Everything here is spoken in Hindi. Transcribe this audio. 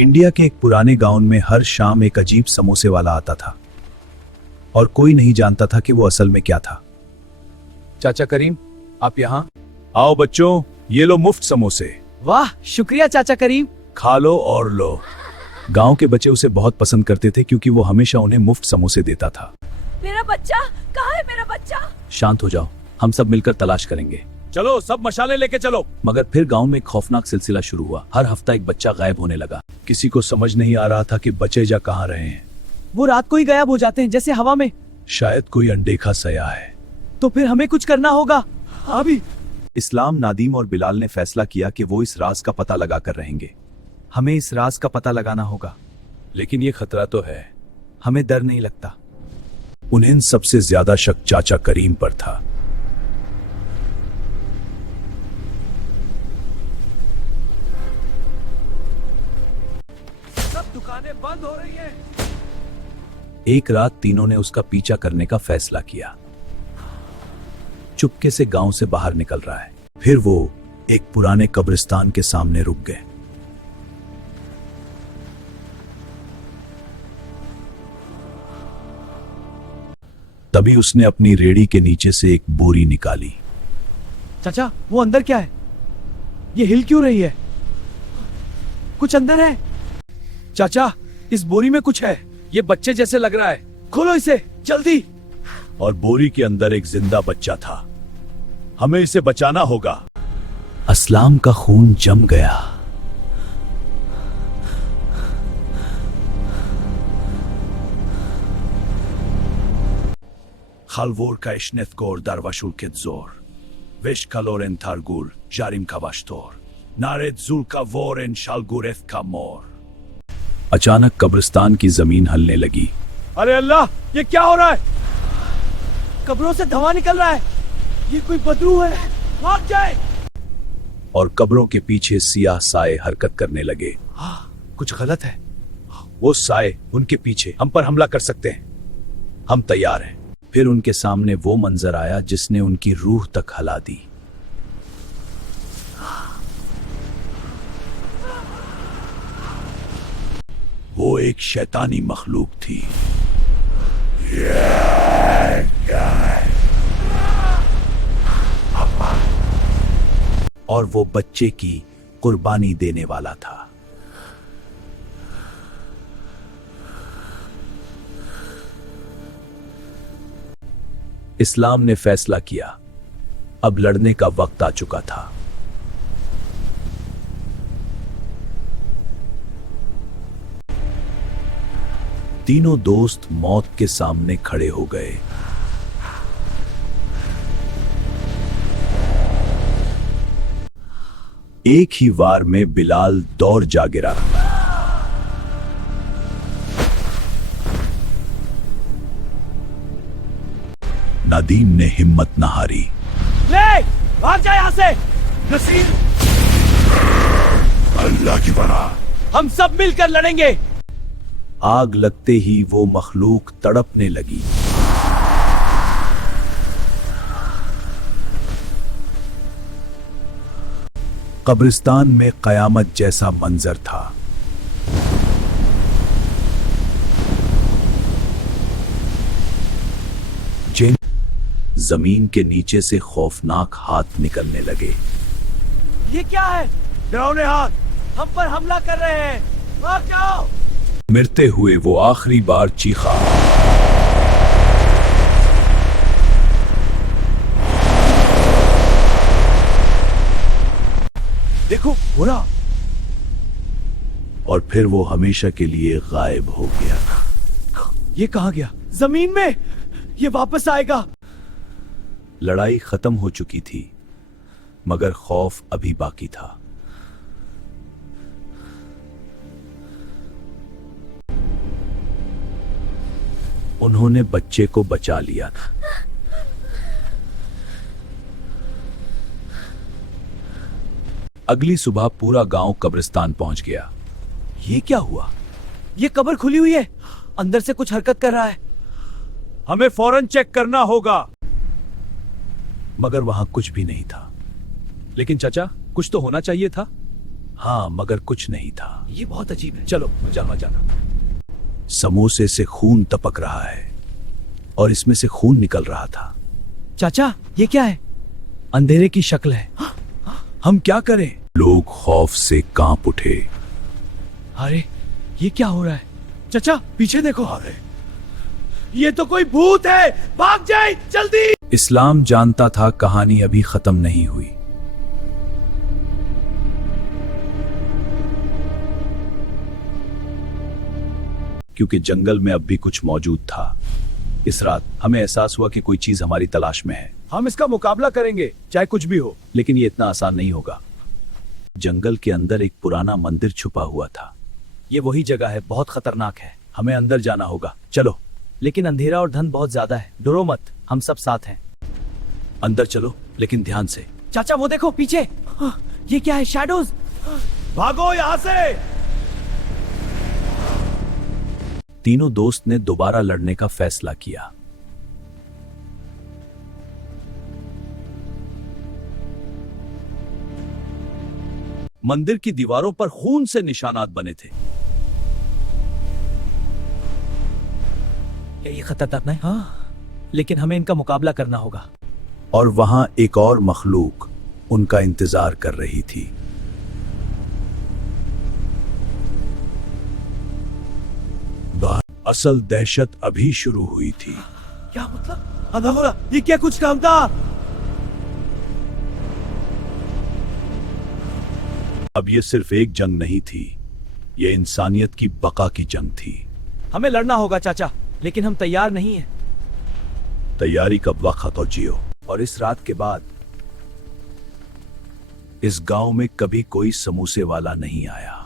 इंडिया के एक पुराने गांव में हर शाम एक अजीब समोसे वाला आता था और कोई नहीं जानता था कि वो असल में क्या था। चाचा करीम, आप यहाँ आओ बच्चों, ये लो मुफ्त समोसे। वाह, शुक्रिया चाचा करीम। खा लो और लो। गांव के बच्चे उसे बहुत पसंद करते थे क्योंकि वो हमेशा उन्हें मुफ्त समोसे देता था। मेरा बच्चा कहाँ है? मेरा बच्चा। शांत हो जाओ, हम सब मिलकर तलाश करेंगे। चलो सब मशाले लेके चलो। मगर फिर गांव में एक खौफनाक सिलसिला शुरू हुआ। हर हफ्ता एक बच्चा गायब होने लगा। किसी को समझ नहीं आ रहा था कि बच्चे जा कहाँ रहे हैं। वो रात को ही गायब हो जाते हैं, जैसे हवा में। शायद कोई अनदेखा सया है। तो फिर हमें कुछ करना होगा अभी। इस्लाम, नादीम और बिलाल ने फैसला किया कि वो इस राज का पता लगा कर रहेंगे। हमें इस राज का पता लगाना होगा, लेकिन ये खतरा तो है। हमें डर नहीं लगता। उन्हें सबसे ज्यादा शक चाचा करीम पर था। सब दुकानें बंद हो रही हैं। एक रात तीनों ने उसका पीछा करने का फैसला किया। चुपके से गांव से बाहर निकल रहा है। फिर वो एक पुराने कब्रिस्तान के सामने रुक गए। तभी उसने अपनी रेड़ी के नीचे से एक बोरी निकाली। चाचा, वो अंदर क्या है? ये हिल क्यों रही है? कुछ अंदर है। चाचा, इस बोरी में कुछ है। ये बच्चे जैसे लग रहा है। खोलो इसे जल्दी। और बोरी के अंदर एक जिंदा बच्चा था। हमें इसे बचाना होगा। असलाम का खून जम गया। Halvor ka ishnethgor dar vashulket zor. Vesh kaloren targur, jarim ka vashtor. Naret zulka voren shalgureth ka mor. अचानक कब्रिस्तान की जमीन हिलने लगी। अरे अल्लाह, ये क्या हो रहा है? कब्रों से धुआं निकल रहा है। ये कोई बदरू है। भाग जाए। और कब्रों के पीछे सियाह साए हरकत करने लगे। कुछ गलत है। वो साए उनके पीछे हम पर हमला कर सकते हैं। हम तैयार हैं। फिर उनके सामने वो मंजर आया जिसने उनकी रूह तक हिला दी। वो एक शैतानी मखलूक थी। और वो बच्चे की कुर्बानी देने वाला था। इस्लाम ने फैसला किया, अब लड़ने का वक्त आ चुका था। तीनों दोस्त मौत के सामने खड़े हो गए। एक ही वार में बिलाल दौड़ जा गिरा। नादीम ने हिम्मत न हारी। ले, भाग जा यहाँ से। नसीर, अल्लाह की पनाह। हम सब मिलकर लड़ेंगे। आग लगते ही वो मखलूक तड़पने लगी। कब्रिस्तान में कयामत जैसा मंजर था। जमीन के नीचे से खौफनाक हाथ निकलने लगे। ये क्या है? डरावने हाथ हम पर हमला कर रहे हैं। भाग जाओ। मिरते हुए वो आखिरी बार चीखा। देखो, बुरा। और फिर वो हमेशा के लिए गायब हो गया। ये कहां गया? जमीन में। ये वापस आएगा। लड़ाई खत्म हो चुकी थी, मगर खौफ अभी बाकी था। उन्होंने बच्चे को बचा लिया था। अगली सुबह पूरा गांव कब्रिस्तान पहुंच गया। ये क्या हुआ? ये कब्र खुली हुई है। अंदर से कुछ हरकत कर रहा है। हमें फौरन चेक करना होगा। मगर वहां कुछ भी नहीं था। लेकिन चाचा, कुछ तो होना चाहिए था। हाँ, मगर कुछ नहीं था। ये बहुत अजीब है। चलो जाना जाना। समोसे से खून टपक रहा है और इसमें से खून निकल रहा था। चाचा ये क्या है? अंधेरे की शक्ल है। हम क्या करें? लोग खौफ से कांप उठे। अरे ये क्या हो रहा है? चाचा पीछे देखो। अरे ये तो कोई भूत है, भाग जाए जल्दी। इस्लाम जानता था कहानी अभी खत्म नहीं हुई। क्योंकि जंगल में अब भी कुछ मौजूद था। इस रात हमें एहसास हुआ कि कोई चीज हमारी तलाश में है। हम इसका मुकाबला करेंगे चाहे कुछ भी हो। लेकिन ये इतना आसान नहीं होगा। जंगल के अंदर एक पुराना मंदिर छुपा हुआ था। ये वही जगह है, बहुत खतरनाक है। हमें अंदर जाना होगा। चलो। लेकिन अंधेरा और धन बहुत ज्यादा है। डरो मत, हम सब साथ हैं। अंदर चलो, लेकिन ध्यान से। चाचा वो देखो पीछे। ये क्या है? शैडोज। भागो यहाँ से। तीनों दोस्त ने दोबारा लड़ने का फैसला किया। मंदिर की दीवारों पर खून से निशानात बने थे। ये खतरनाक है। हाँ, लेकिन हमें इनका मुकाबला करना होगा। और वहां एक और मखलूक उनका इंतजार कर रही थी। असल दहशत अभी शुरू हुई थी। क्या मतलब? अंधा ये क्या कुछ काम था? अब ये सिर्फ एक जंग नहीं थी, ये इंसानियत की बका की जंग थी। हमें लड़ना होगा चाचा, लेकिन हम तैयार नहीं हैं। तैयारी का वक्त और जियो। और इस रात के बाद इस गांव में कभी कोई समोसे वाला नहीं आया।